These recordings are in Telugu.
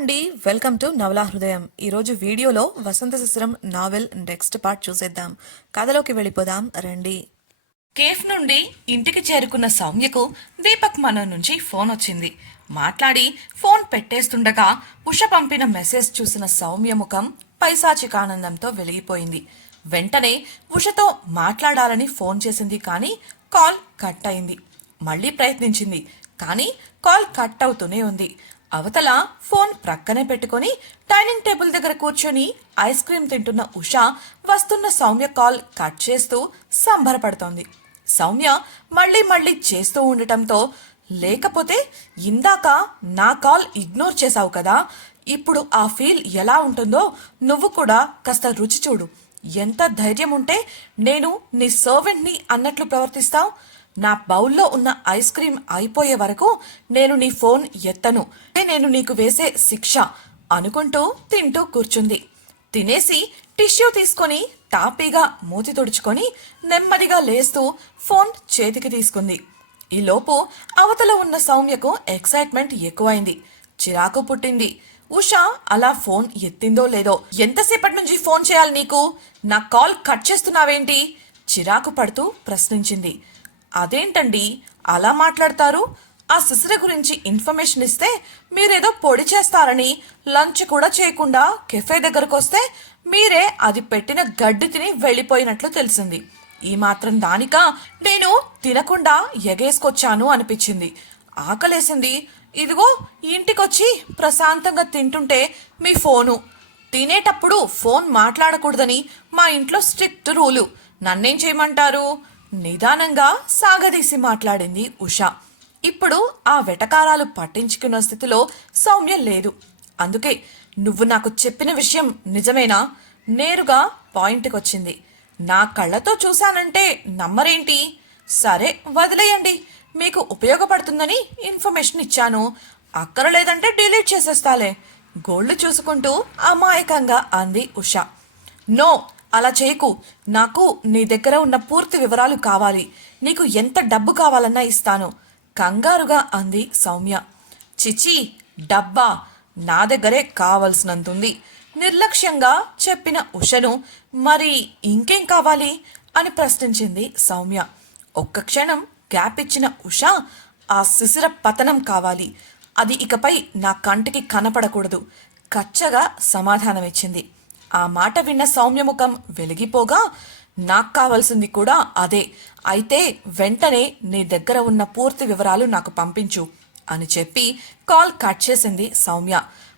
అండి, వెల్కమ్ టు నవలా హృదయం. ఈరోజు వీడియోలో వసంత శిశిరం నావెల్ నెక్స్ట్ పార్ట్ చూసేద్దాం. కథలోకి వెళ్ళిపోదాం రండి. కేఫ్ నుండి ఇంటికి చేరుకున్న సౌమ్యకు దీపక్ మన నుంచి ఫోన్ వచ్చింది. మాట్లాడి ఫోన్ పెట్టేస్తుండగా ఉష పంపిన మెసేజ్ చూసిన సౌమ్య ముఖం పైశాచికానందంతో వెలిగిపోయింది. వెంటనే ఉషతో మాట్లాడాలని ఫోన్ చేసింది, కానీ కాల్ కట్ అయింది. మళ్ళీ ప్రయత్నించింది, కానీ కాల్ కట్ అవుతూనే ఉంది. అవతల ఫోన్ ప్రక్కనే పెట్టుకుని డైనింగ్ టేబుల్ దగ్గర కూర్చొని ఐస్ క్రీమ్ తింటున్న ఉష వస్తున్న సౌమ్య కాల్ కట్ చేస్తూ సంబరపడుతోంది. సౌమ్య మళ్ళీ మళ్ళీ చేస్తూ ఉండటంతో, లేకపోతే ఇందాక నా కాల్ ఇగ్నోర్ చేశావు కదా, ఇప్పుడు ఆ ఫీల్ ఎలా ఉంటుందో నువ్వు కూడా కాస్త రుచి చూడు. ఎంత ధైర్యం ఉంటే నేను నీ సర్వెంట్ని అన్నట్లు ప్రవర్తిస్తావు? నా బౌల్లో ఉన్న ఐస్ క్రీమ్ అయిపోయే వరకు నేను నీ ఫోన్ ఎత్తను, నేను నీకు వేసే శిక్ష అనుకుంటూ తింటూ కూర్చుంది. తినేసి టిష్యూ తీసుకొని తాపీగా మూతి తుడుచుకొని నెమ్మదిగా లేస్తూ ఫోన్ చేతికి తీసుకుంది. ఈలోపు అవతల ఉన్న సౌమ్యకు ఎక్సైట్మెంట్ ఎక్కువైంది, చిరాకు పుట్టింది. ఉష అలా ఫోన్ ఎత్తిందో లేదో. ఎంతసేపటి నుంచి ఫోన్ చేయాలి నీకు? నా కాల్ కట్ చేస్తున్నావేంటి? చిరాకు పడుతూ ప్రశ్నించింది. అదేంటండి అలా మాట్లాడతారు? ఆ శిశిర గురించి ఇన్ఫర్మేషన్ ఇస్తే మీరేదో పొడి చేస్తారని లంచ్ కూడా చేయకుండా కెఫే దగ్గరకు వస్తే మీరే అది పెట్టిన గడ్డి తిని వెళ్ళిపోయినట్లు తెలిసింది. ఈ మాత్రం దానికా నేను తినకుండా ఎగేసుకొచ్చాను అనిపించింది. ఆకలేసింది, ఇదిగో ఇంటికొచ్చి ప్రశాంతంగా తింటుంటే మీ ఫోను. తినేటప్పుడు ఫోన్ మాట్లాడకూడదని మా ఇంట్లో స్ట్రిక్ట్ రూలు. నన్నేం చేయమంటారు? నిదానంగా సాగదీసి మాట్లాడింది ఉష. ఇప్పుడు ఆ వెటకారాలు పట్టించుకున్న స్థితిలో సౌమ్య లేదు. అందుకే, నువ్వు నాకు చెప్పిన విషయం నిజమేనా? నేరుగా పాయింట్కొచ్చింది. నా కళ్ళతో చూశానంటే నమ్మరేంటి? సరే వదిలేయండి, మీకు ఉపయోగపడుతుందని ఇన్ఫర్మేషన్ ఇచ్చాను. అక్కరలేదంటే డిలీట్ చేసేస్తాలే. గోళ్లు చూసుకుంటూ అమాయకంగా అంది ఉష. నో, అలా చేయకు. నాకు నీ దగ్గర ఉన్న పూర్తి వివరాలు కావాలి. నీకు ఎంత డబ్బు కావాలన్నా ఇస్తాను, కంగారుగా అంది సౌమ్య. చిచి, డబ్బా నా దగ్గరే కావలసినంతుంది, నిర్లక్ష్యంగా చెప్పిన ఉషను. మరి ఇంకేం కావాలి అని ప్రశ్నించింది సౌమ్య. ఒక్క క్షణం గ్యాప్ ఇచ్చిన ఉష, ఆ శిశిర పతనం కావాలి. అది ఇకపై నా కంటికి కనపడకూడదు, కచ్చగా సమాధానమిచ్చింది. ఆ మాట విన్న సౌమ్య ముఖం వెలిగిపోగా, నాకు కావాల్సింది కూడా అదే. అయితే వెంటనే నీ దగ్గర ఉన్న పూర్తి వివరాలు నాకు పంపించు అని చెప్పి కాల్ కట్ చేసింది సౌమ్య.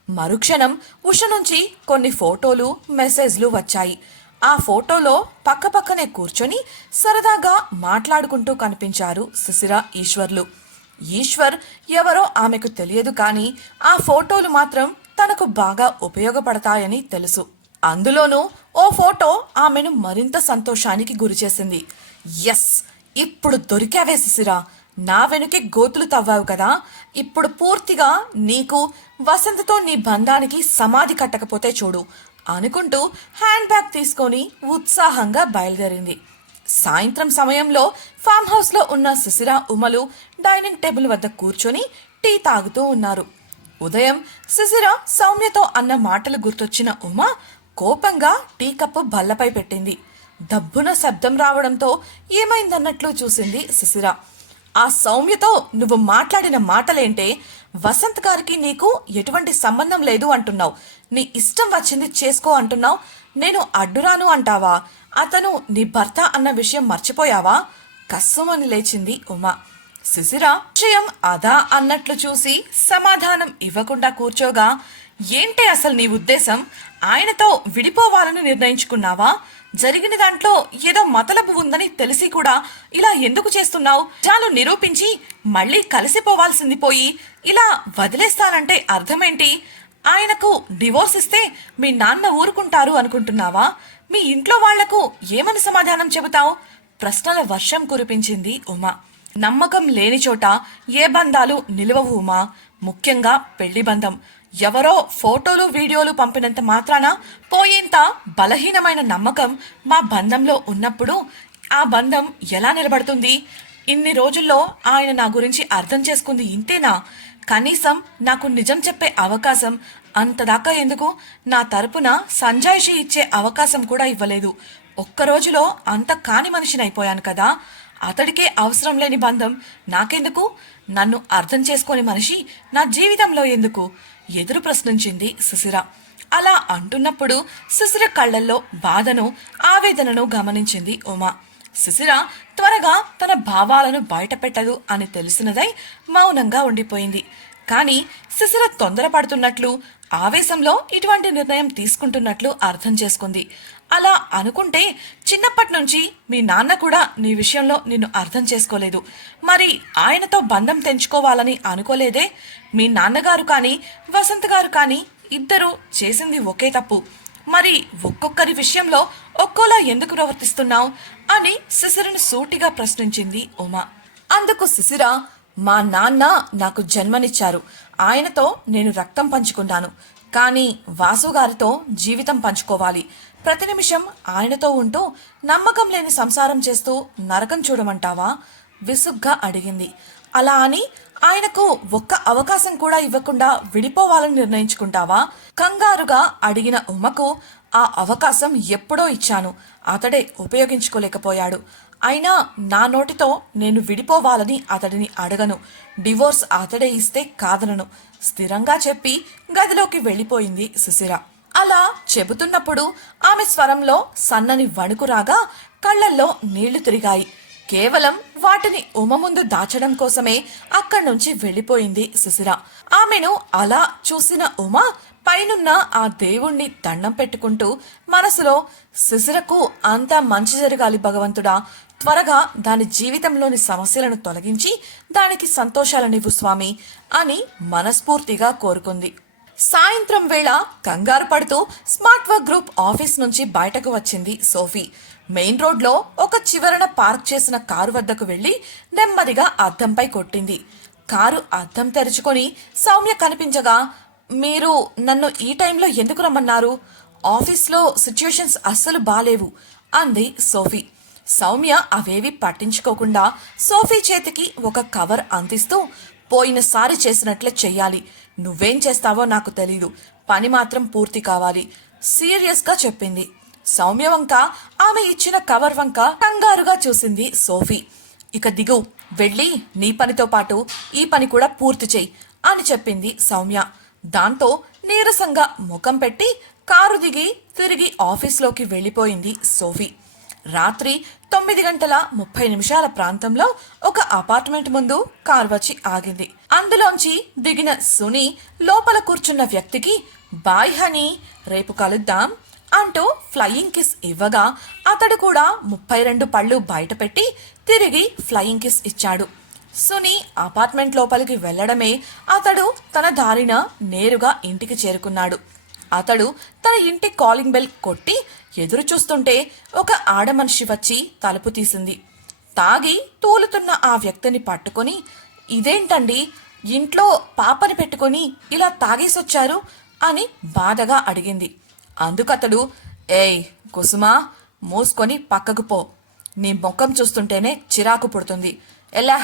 మరుక్షణం ఉష నుంచి కొన్ని ఫోటోలు, మెసేజ్లు వచ్చాయి. ఆ ఫోటోలో పక్కపక్కనే కూర్చొని సరదాగా మాట్లాడుకుంటూ కనిపించారు శిశిర, ఈశ్వర్లు. ఈశ్వర్ ఎవరో ఆమెకు తెలియదు, కానీ ఆ ఫోటోలు మాత్రం తనకు బాగా ఉపయోగపడతాయని తెలుసు. అందులోనూ ఓ ఫోటో ఆమెను మరింత సంతోషానికి గురిచేసింది. ఎస్, ఇప్పుడు దొరికావే శిశిరా, నా వెనుకే గోతులు తవ్వావు కదా, ఇప్పుడు పూర్తిగా నీకు వసంతతో నీ బంధానికి సమాధి కట్టకపోతే చూడు అనుకుంటూ హ్యాండ్ బ్యాగ్ తీసుకొని ఉత్సాహంగా బయలుదేరింది. సాయంత్రం సమయంలో ఫామ్ హౌస్లో ఉన్న శిశిర, ఉమలు డైనింగ్ టేబుల్ వద్ద కూర్చొని టీ తాగుతూ ఉన్నారు. ఉదయం శిశిర సౌమ్యతో అన్న మాటలు గుర్తొచ్చిన ఉమ కోపంగా టీ కప్పు బల్లపై పెట్టింది. దబ్బున శబ్దం రావడంతో ఏమైందన్నట్లు చూసింది శిశిర. ఆ సౌమ్యతో నువ్వు మాట్లాడిన మాటలేంటే? వసంత్ గారికి నీకు ఎటువంటి సంబంధం లేదు అంటున్నావు, నీ ఇష్టం వచ్చింది చేసుకో అంటున్నావు. నేను అడ్డురాను అంటావా? అతను నీ భర్త అన్న విషయం మర్చిపోయావా? కస్సుమని లేచింది ఉమ. శిశిర విషయం అదా అన్నట్లు చూసి సమాధానం ఇవ్వకుండా కూర్చోగా, ఏంటి అసలు నీ ఉద్దేశం? ఆయనతో విడిపోవాలని నిర్ణయించుకున్నావా? జరిగిన దాంట్లో ఏదో మతలబు ఉందని తెలిసి కూడా ఇలా ఎందుకు చేస్తున్నావు? చాలు నిరూపించి మళ్ళీ కలిసిపోవాల్సింది పోయి ఇలా వదిలేస్తానంటే అర్థమేంటి? ఆయనకు డివోర్స్ ఇస్తే మీ నాన్న ఊరుకుంటారు అనుకుంటున్నావా? మీ ఇంట్లో వాళ్లకు ఏమని సమాధానం చెబుతావు? ప్రశ్నల వర్షం కురిపించింది ఉమ. నమ్మకం లేని చోట ఏ బంధాలు నిలవవు ఉమా, ముఖ్యంగా పెళ్లి బంధం. ఎవరో ఫోటోలు, వీడియోలు పంపినంత మాత్రాన పోయేంత బలహీనమైన నమ్మకం మా బంధంలో ఉన్నప్పుడు ఆ బంధం ఎలా నిలబడుతుంది? ఇన్ని రోజుల్లో ఆయన నా గురించి అర్థం చేసుకుంది ఇంతేనా? కనీసం నాకు నిజం చెప్పే అవకాశం అంతదాకా ఎందుకు, నా తరపున సంజాయిషి ఇచ్చే అవకాశం కూడా ఇవ్వలేదు. ఒక్క రోజులో అంత కాని మనిషిని అయిపోయాను కదా. అతడికే అవసరం లేని బంధం నాకెందుకు? నన్ను అర్థం చేసుకోని మనిషి నా జీవితంలో ఎందుకు? ఎదురు ప్రశ్నించింది సుశిర. అలా అంటున్నప్పుడు సుశిర కళ్ళల్లో బాధను, ఆవేదనను గమనించింది ఉమ. సుశిర త్వరగా తన భావాలను బయటపెట్టదు అని తెలిసినదై మౌనంగా ఉండిపోయింది. కానీ సుశిర తొందరపడుతున్నట్లు, ఆవేశంలో ఇటువంటి నిర్ణయం తీసుకుంటున్నట్లు అర్థం చేసుకుంది. అలా అనుకుంటే చిన్నప్పటి నుంచి మీ నాన్న కూడా నీ విషయంలో నిన్ను అర్థం చేసుకోలేదు. మరి ఆయనతో బంధం తెంచుకోవాలని అనుకోలేదే? మీ నాన్నగారు కానీ వసంత్ గారు కానీ ఇద్దరూ చేసింది ఒకే తప్పు. మరి ఒక్కొక్కరి విషయంలో ఒక్కోలా ఎందుకు ప్రవర్తిస్తున్నావు అని శిశిరను సూటిగా ప్రశ్నించింది ఉమ. అందుకు శిశిర, మా నాన్న నాకు జన్మనిచ్చారు. ఆయనతో నేను రక్తం పంచుకున్నాను. కానీ వాసు గారితో జీవితం పంచుకోవాలి. ప్రతి నిమిషం ఆయనతో ఉంటూ నమ్మకం లేని సంసారం చేస్తూ నరకం చూడమంటావా? విసుగ్గా అడిగింది. అలా అని ఆయనకు ఒక్క అవకాశం కూడా ఇవ్వకుండా విడిపోవాలని నిర్ణయించుకుంటావా? కంగారుగా అడిగిన ఉమకు, ఆ అవకాశం ఎప్పుడో ఇచ్చాను, అతడే ఉపయోగించుకోలేకపోయాడు. అయినా నా నోటితో నేను విడిపోవాలని అతడిని అడగను. డివోర్స్ అతడే ఇస్తే కాదనను స్థిరంగా చెప్పి గదిలోకి వెళ్ళిపోయింది సుశిర. అలా చెబుతున్నప్పుడు ఆమె స్వరంలో సన్నని వణుకు రాగా కళ్ళల్లో నీళ్లు తిరిగాయి. కేవలం వాటిని ఉమ ముందు దాచడం కోసమే అక్కడి నుంచి వెళ్ళిపోయింది సుశిర. ఆమెను అలా చూసిన ఉమ పైనున్న ఆ దేవుణ్ణి దండం పెట్టుకుంటూ మనసులో, సుశిరకు అంతా మంచి జరగాలి భగవంతుడా, త్వరగా దాని జీవితంలోని సమస్యలను తొలగించి దానికి సంతోషాలనివ్వు స్వామి అని మనస్ఫూర్తిగా కోరుకుంది. సాయంత్రం వేళ కంగారు పడుతూ స్మార్ట్ వర్క్ గ్రూప్ ఆఫీస్ నుంచి బయటకు వచ్చింది సోఫీ. మెయిన్ రోడ్లో ఒక చివరన పార్క్ చేసిన కారు వద్దకు వెళ్లి నెమ్మదిగా అద్దంపై కొట్టింది. కారు అద్దం తెరుచుకొని సౌమ్య కనిపించగా, మీరు నన్ను ఈ టైంలో ఎందుకు రమ్మన్నారు? ఆఫీస్లో సిచ్యుయేషన్స్ అస్సలు బాలేవు అంది సోఫీ. సౌమ్య అవేవి పట్టించుకోకుండా సోఫీ చేతికి ఒక కవర్ అందిస్తూ, పోయినసారి చేసినట్లే చెయ్యాలి. నువ్వేం చేస్తావో నాకు తెలీదు, పని మాత్రం పూర్తి కావాలి సీరియస్గా చెప్పింది. సౌమ్య వంక ఆమె ఇచ్చిన కవర్ వంక కంగారుగా చూసింది సోఫీ. ఇక దిగు, వెళ్ళి నీ పనితో పాటు ఈ పని కూడా పూర్తి చెయ్యి అని చెప్పింది సౌమ్య. దాంతో నీరసంగా ముఖం పెట్టి కారు దిగి తిరిగి ఆఫీస్లోకి వెళ్ళిపోయింది సోఫీ. రాత్రి 9:30 ప్రాంతంలో ఒక అపార్ట్మెంట్ ముందు కార్ వచ్చి ఆగింది. అందులోంచి దిగిన సుని లోపల కూర్చున్న వ్యక్తికి, బాయ్ హనీ, రేపు కలుద్దాం అంటూ ఫ్లయింగ్ కిస్ ఇవ్వగా అతడు కూడా 32 పళ్ళు బయటపెట్టి తిరిగి ఫ్లయింగ్ కిస్ ఇచ్చాడు. సుని అపార్ట్మెంట్ లోపలికి వెళ్లడమే అతడు తన దారిన నేరుగా ఇంటికి చేరుకున్నాడు. అతడు తన ఇంటి కాలింగ్ బెల్ కొట్టి ఎదురు చూస్తుంటే ఒక ఆడమనిషి వచ్చి తలుపు తీసింది. తాగి తూలుతున్న ఆ వ్యక్తిని పట్టుకొని, ఇదేంటండి, ఇంట్లో పాపని పెట్టుకొని ఇలా తాగేసొచ్చారు అని బాధగా అడిగింది. అందుకతడు, ఏయ్ కుసుమా, మూసుకొని పక్కకు పో, నీ ముఖం చూస్తుంటేనే చిరాకు పుడుతుంది, ఎలా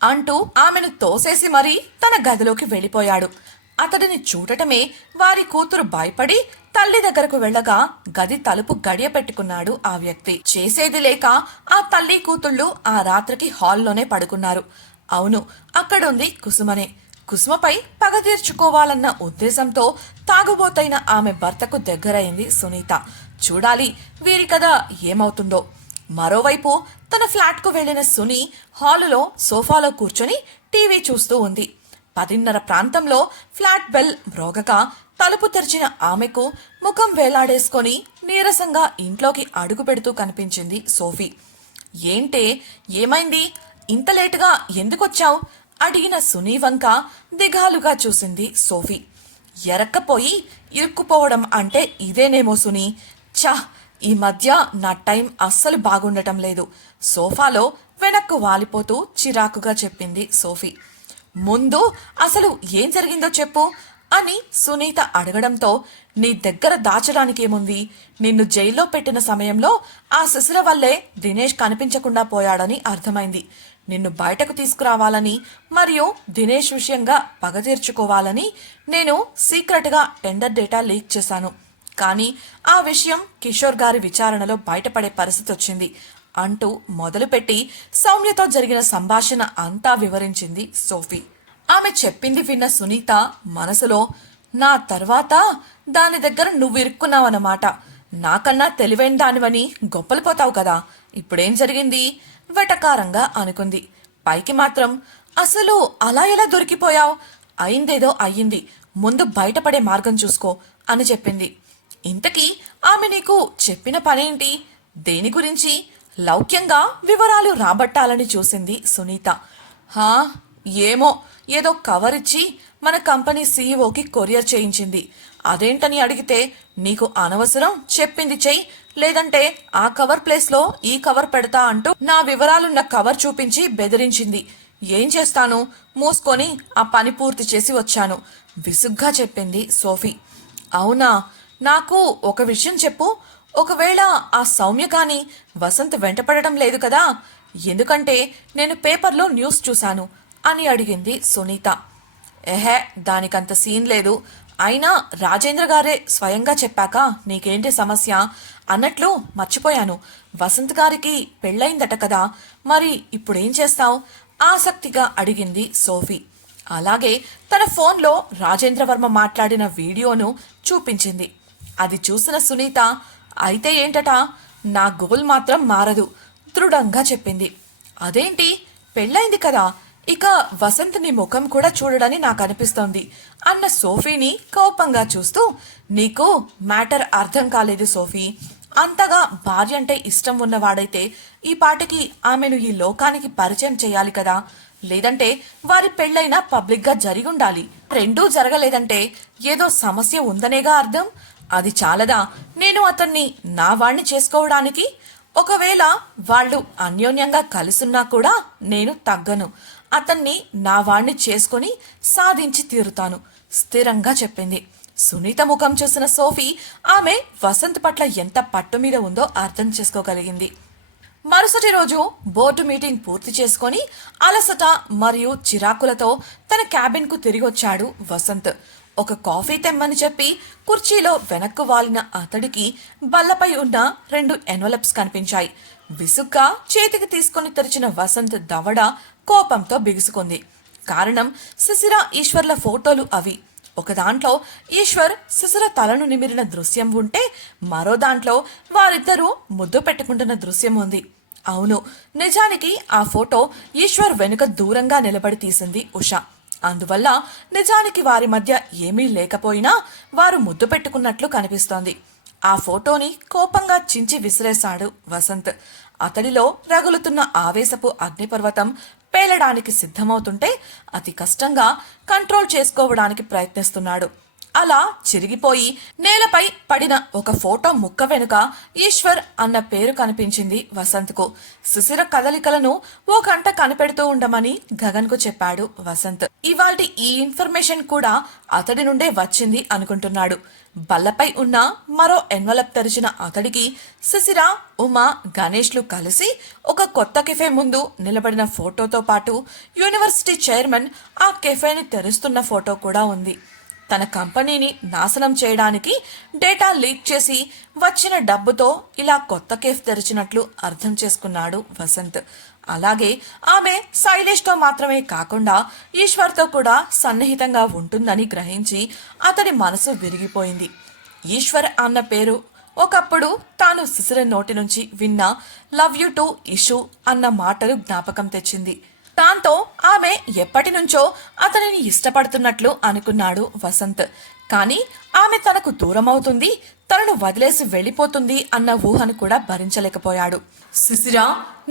అంటూ ఆమెను తోసేసి మరీ తన గదిలోకి వెళ్ళిపోయాడు. అతడిని చూడటమే వారి కూతురు భయపడి తల్లి దగ్గరకు వెళ్ళగా గది తలుపు గడియ పెట్టుకున్నాడు ఆ వ్యక్తి. చేసేది లేక ఆ తల్లి కూతుళ్ళు ఆ రాత్రికి హాల్లోనే పడుకున్నారు. అవును, అక్కడుంది కుసుమనే. కుసుమపై పగ తీర్చుకోవాలన్న ఉద్దేశంతో తాగుబోతైన ఆమె భర్తకు దగ్గరైంది సునీత. చూడాలి వీరి కథ ఏమవుతుందో. మరోవైపు తన ఫ్లాట్కు వెళ్లిన సుని హాలులో సోఫాలో కూర్చొని టీవీ చూస్తూ ఉంది. 10:30 ప్రాంతంలో ఫ్లాట్ బెల్ మ్రోగగా తలుపు తెరిచిన ఆమెకు ముఖం వేలాడేసుకొని నీరసంగా ఇంట్లోకి అడుగు పెడుతూ కనిపించింది సోఫీ. ఏంటే, ఏమైంది, ఇంత లేటుగా ఎందుకొచ్చావు అడిగిన సునీ వంక దిగాలుగా చూసింది సోఫీ. ఎరక్కపోయి ఇరుక్కుపోవడం అంటే ఇదేనేమో సునీ. చా, ఈ మధ్య నా టైం అస్సలు బాగుండటం లేదు సోఫాలో వెనక్కు వాలిపోతూ చిరాకుగా చెప్పింది సోఫీ. ముందు అసలు ఏం జరిగిందో చెప్పు అని సునీత అడగడంతో, నీ దగ్గర దాచడానికేముంది, నిన్ను జైల్లో పెట్టిన సమయంలో ఆ శిశిర వల్లే దినేష్ కనిపించకుండా పోయాడని అర్థమైంది. నిన్ను బయటకు తీసుకురావాలని మరియు దినేష్ విషయంగా పగ తీర్చుకోవాలని నేను సీక్రెట్గా టెండర్ డేటా లీక్ చేశాను. కానీ ఆ విషయం కిషోర్ గారి విచారణలో బయటపడే పరిస్థితి వచ్చింది అంటూ మొదలుపెట్టి సౌమ్యతో జరిగిన సంభాషణ అంతా వివరించింది సోఫీ. ఆమె చెప్పింది విన్న సునీత మనసులో, నా తర్వాత దాని దగ్గర నువ్వు ఇరుక్కున్నావన్నమాట. నాకన్నా తెలివైన దానివని గొప్పలిపోతావు కదా. ఇప్పుడేం జరిగింది వెటకారంగా అనుకుంది. పైకి మాత్రం అసలు అలా ఎలా దొరికిపోయావు? అయిందేదో అయ్యింది, ముందు బయటపడే మార్గం చూసుకో అని చెప్పింది. ఇంతకీ ఆమె నీకు చెప్పిన పనేంటి? దేని గురించి? లౌక్యంగా వివరాలు రాబట్టాలని చూసింది సునీత. హా, ఏమో, ఏదో కవర్ ఇచ్చి మన కంపెనీ సీఈఓకి కొరియర్ చేయించింది. అదేంటని అడిగితే, నీకు అనవసరం, చెప్పింది చెయ్యి, లేదంటే ఆ కవర్ ప్లేస్లో ఈ కవర్ పెడతా అంటూ నా వివరాలున్న కవర్ చూపించి బెదిరించింది. ఏం చేస్తాను, మూసుకొని ఆ పని పూర్తి చేసి వచ్చాను విసుగ్గా చెప్పింది సోఫీ. అవునా, నాకు ఒక విషయం చెప్పు. ఒకవేళ ఆ సౌమ్య కానీ వసంత్ వెంటపడటం లేదు కదా? ఎందుకంటే నేను పేపర్లో న్యూస్ చూశాను అని అడిగింది సునీత. ఎహే, దానికంత సీన్ లేదు. అయినా రాజేంద్ర గారే స్వయంగా చెప్పాక నీకేంటి సమస్య? అన్నట్లు మర్చిపోయాను, వసంత్ గారికి పెళ్ళయిందట కదా, మరి ఇప్పుడేం చేస్తావు? ఆసక్తిగా అడిగింది సోఫీ. అలాగే తన ఫోన్లో రాజేంద్రవర్మ మాట్లాడిన వీడియోను చూపించింది. అది చూసిన సునీత, అయితే ఏంటట, నా గోల్ మాత్రం మారదు దృఢంగా చెప్పింది. అదేంటి, పెళ్ళైంది కదా, ఇక వసంత్ నీ ముఖం కూడా చూడడని నాకు అనిపిస్తోంది అన్న సోఫీని కోపంగా చూస్తూ, నీకు మ్యాటర్ అర్థం కాలేదు సోఫీ. అంతగా భార్య అంటే ఇష్టం ఉన్నవాడైతే ఈ పాటికి ఆమెను ఈ లోకానికి పరిచయం చేయాలి కదా, లేదంటే వారి పెళ్ళైనా పబ్లిక్గా జరిగి ఉండాలి. రెండూ జరగలేదంటే ఏదో సమస్య ఉందనేగా అర్థం. అది చాలదా నేను అతన్ని నా వాణ్ణి చేసుకోవడానికి? ఒకవేళ వాళ్ళు అన్యోన్యంగా కలిసున్నా కూడా నేను తగ్గను. అతన్ని నా వాణ్ణి చేసుకుని సాధించి తీరుతాను స్థిరంగా చెప్పింది. సునీత ముఖం చూసిన సోఫీ ఆమె వసంత్ పట్ల ఎంత పట్టు మీద ఉందో అర్థం చేసుకోగలిగింది. మరుసటి రోజు బోర్డు మీటింగ్ పూర్తి చేసుకొని అలసట మరియు చిరాకులతో తన క్యాబిన్కు తిరిగొచ్చాడు వసంత్. ఒక కాఫీ తెమ్మని చెప్పి కుర్చీలో వెనక్కు వాలిన అతడికి బల్లపై ఉన్న 2 ఎన్వలప్స్ కనిపించాయి. విసుగ్గా చేతికి తీసుకుని తెరిచిన వసంత్ దవడ కోపంతో బిగుసుకుంది. కారణం శిశిర ఈశ్వర్ల ఫోటోలు అవి. ఒక దాంట్లో ఈశ్వర్ శిశిర తలను నిమిరిన దృశ్యం ఉంటే, మరో దాంట్లో వారిద్దరూ ముద్దు పెట్టుకుంటున్న దృశ్యం ఉంది. అవును, నిజానికి ఆ ఫోటో ఈశ్వర్ వెనుక దూరంగా నిలబడి తీసింది ఉష. అందువల్ల నిజానికి వారి మధ్య ఏమీ లేకపోయినా వారు ముద్దు పెట్టుకున్నట్లు కనిపిస్తోంది. ఆ ఫోటోని కోపంగా చించి విసిరేశాడు వసంత్. అతడిలో రగులుతున్న ఆవేశపు అగ్నిపర్వతం పేలడానికి సిద్ధమవుతుంటే అతి కష్టంగా కంట్రోల్ చేసుకోవడానికి ప్రయత్నిస్తున్నాడు. అలా చిరిగిపోయి నేలపై పడిన ఒక ఫోటో ముక్క వెనుక ఈశ్వర్ అన్న పేరు కనిపించింది వసంత్కు. శిశిర కదలికలను ఓ కంట కనిపెడుతూ ఉండమని గగన్కు చెప్పాడు వసంత్. ఇవాల్టి ఈ ఇన్ఫర్మేషన్ కూడా అతడి నుండే వచ్చింది అనుకుంటున్నాడు. బల్లపై ఉన్న మరో ఎన్వలప్ తెరిచిన అతడికి శిశిర, ఉమా, గణేష్లు కలిసి ఒక కొత్త కెఫే ముందు నిలబడిన ఫోటోతో పాటు యూనివర్సిటీ చైర్మన్ ఆ కెఫేని తెరుస్తున్న ఫోటో కూడా ఉంది. తన కంపెనీని నాశనం చేయడానికి డేటా లీక్ చేసి వచ్చిన డబ్బుతో ఇలా కొత్త కేఫ్ తెరిచినట్లు అర్థం చేసుకున్నాడు వసంత్. అలాగే ఆమె శైలేష్తో మాత్రమే కాకుండా ఈశ్వర్తో కూడా సన్నిహితంగా ఉంటుందని గ్రహించి అతడి మనసు విరిగిపోయింది. ఈశ్వర్ అన్న పేరు ఒకప్పుడు తాను శిశిర నోటి నుంచి విన్న లవ్ యు టు ఇషు అన్న మాటలు జ్ఞాపకం తెచ్చింది. దాంతో ఆమె ఎప్పటి నుంచో అతనిని ఇష్టపడుతున్నట్లు అనుకున్నాడు వసంత్. కానీ ఆమె తనకు దూరమవుతుంది, తనను వదిలేసి వెళ్ళిపోతుంది అన్న ఊహను కూడా భరించలేకపోయాడు. శిశిర,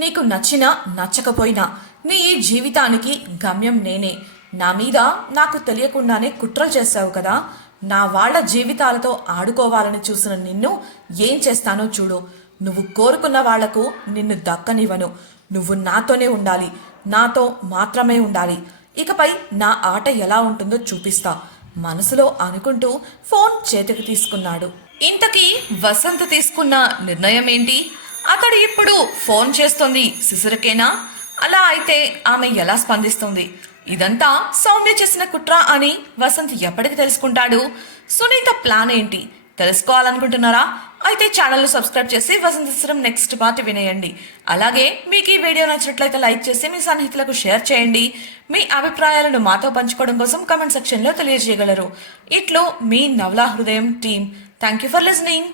నీకు నచ్చినా నచ్చకపోయినా నీ ఈ జీవితానికి గమ్యం నేనే. నా మీద నాకు తెలియకుండానే కుట్రలు చేశావు కదా. నా వాళ్ళ జీవితాలతో ఆడుకోవాలని చూసిన నిన్ను ఏం చేస్తానో చూడు. నువ్వు కోరుకున్న వాళ్లకు నిన్ను దక్కనివ్వను. నువ్వు నాతోనే ఉండాలి, నాతో మాత్రమే ఉండాలి. ఇకపై నా ఆట ఎలా ఉంటుందో చూపిస్తా మనసులో అనుకుంటూ ఫోన్ చేతికి తీసుకున్నాడు. ఇంతకీ వసంత్ తీసుకున్న నిర్ణయం ఏంటి? అతడు ఇప్పుడు ఫోన్ చేస్తోంది శిశిరకేనా? అలా అయితే ఆమె ఎలా స్పందిస్తుంది? ఇదంతా సౌమ్య చేసిన కుట్ర అని వసంత్ ఎప్పటికి తెలుసుకుంటాడు? సునీత ప్లాన్ ఏంటి తెలుసుకోవాలనుకుంటున్నారా? అయితే ఛానల్ను సబ్స్క్రైబ్ చేసి వసంత శిశిరం నెక్స్ట్ పార్ట్ వినేయండి. అలాగే మీకు ఈ వీడియో నచ్చినట్లయితే లైక్ చేసి మీ సన్నిహితులకు షేర్ చేయండి. మీ అభిప్రాయాలను మాతో పంచుకోవడం కోసం కామెంట్ సెక్షన్లో తెలియజేయగలరు. ఇట్లు మీ నవలా హృదయం team. Thank you for listening.